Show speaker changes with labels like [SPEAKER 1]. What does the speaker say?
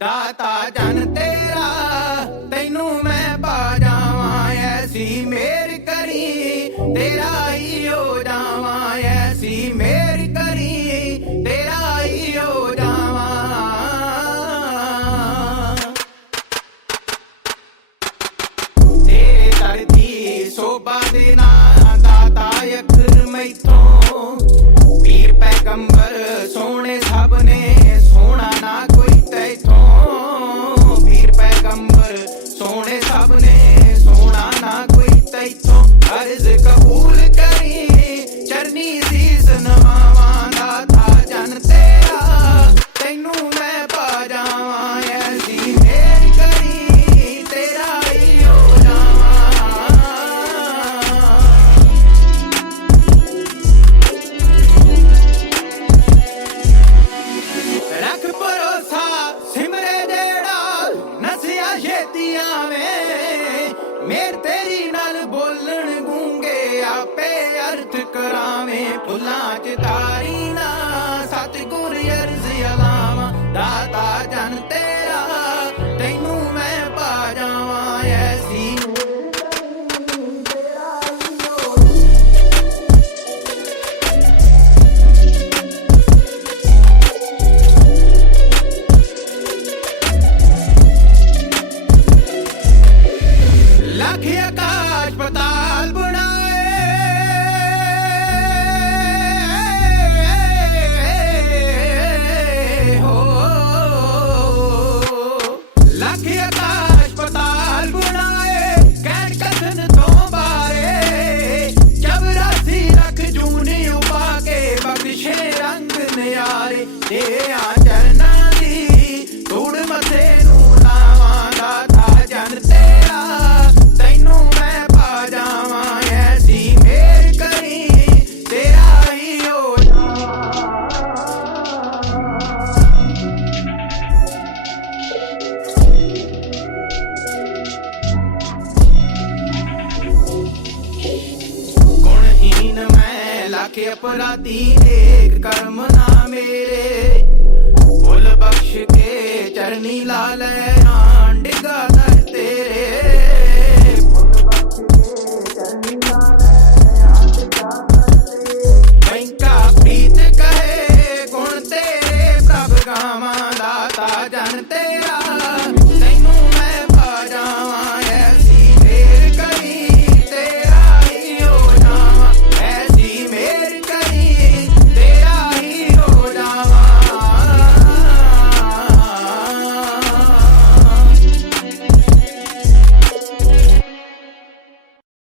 [SPEAKER 1] ਦਾਤਾ ਜਨ ਤੇਰਾ, ਤੈਨੂੰ ਮੈਂ ਪਾ ਐਸੀ ਮੇਰ ਕਰੀ, ਤੇਰਾ ਹੀ ਹੋ ਜਾਵਾਂ, ਐਸੀ ਮੇਰ ਕਰੀ, ਤੇਰਾ ਹੀ ਹੋ ਜਾਵਾਂ। ਸੋਭਾ ਦੇ ਨਾਂ, ਦਾਤਾ ਅਖਰ ਮੈਥੋਂ ਤੈਥੋਂ ਅਰਜ਼ ਕਬੂਲ ਕਰੀ ਚਰਨੀ ਸੀਸ ਨਵਾਵਾਂ ਦਾਤਾ ਜਨ ਤੇਰਾ। ਤੈਨੂੰ ਮੈਂ ਪਾ ਜਾਵਾਂ, ਐਸੀ ਮੇਰ ਕਰੀ, ਤੇਰਾ ਹੀ ਹੋ ਜਾਵਾਂ। ਰੱਖ ਭਰੋਸਾ ਸਿਮਰੇ ਜਿਹੜਾ ਨਸਿਆ ਛੇਤੀ ਆਵੇਂ ਮੇਰ ਤੇਰੀ ਨਾ ਕਰਾਵੇਂ ਫੁੱਲਾਂ ਚ ਤਾਰੀ ਨਾ, ਸਤਿਗੁਰ ਅਰਜ਼ ਅਲਾਵਾ, ਦਾਤਾ ਜਨ ਤੇਰਾ, ਤੈਨੂੰ ਮੈਂ ਪਾ ਜਾਵਾਂ, ਐਸੀ ਲੱਖ ਆਕਾਸ਼ ਲੱਖ ਆਕਾਸ਼ ਆਖੇ ਅਪਰਾਧੀ ਨੇਕ ਕਰਮ ਨਾ ਮੇਰੇ। ਫੁੱਲ ਬਖਸ਼ ਕੇ ਚਰਨੀ ਲਾ ਲੈ ਆਂਡਿਗਾ ਦਰ ਤੇਰੇ ਫੁੱਲ ਬਖਸ਼ ਕੇ ਚਰਨੀ ਲਾ ਲੈ ਆਂਡਿਗਾ ਦਰ ਤੇਰੇ। ਬੈਂਕਾ ਪ੍ਰੀਤ ਕਹੇ, ਗੁਣ ਤੇਰੇ ਪ੍ਰਭ ਗਾਵਾਂ ਦਾਤਾ ਜਨ ਤੇ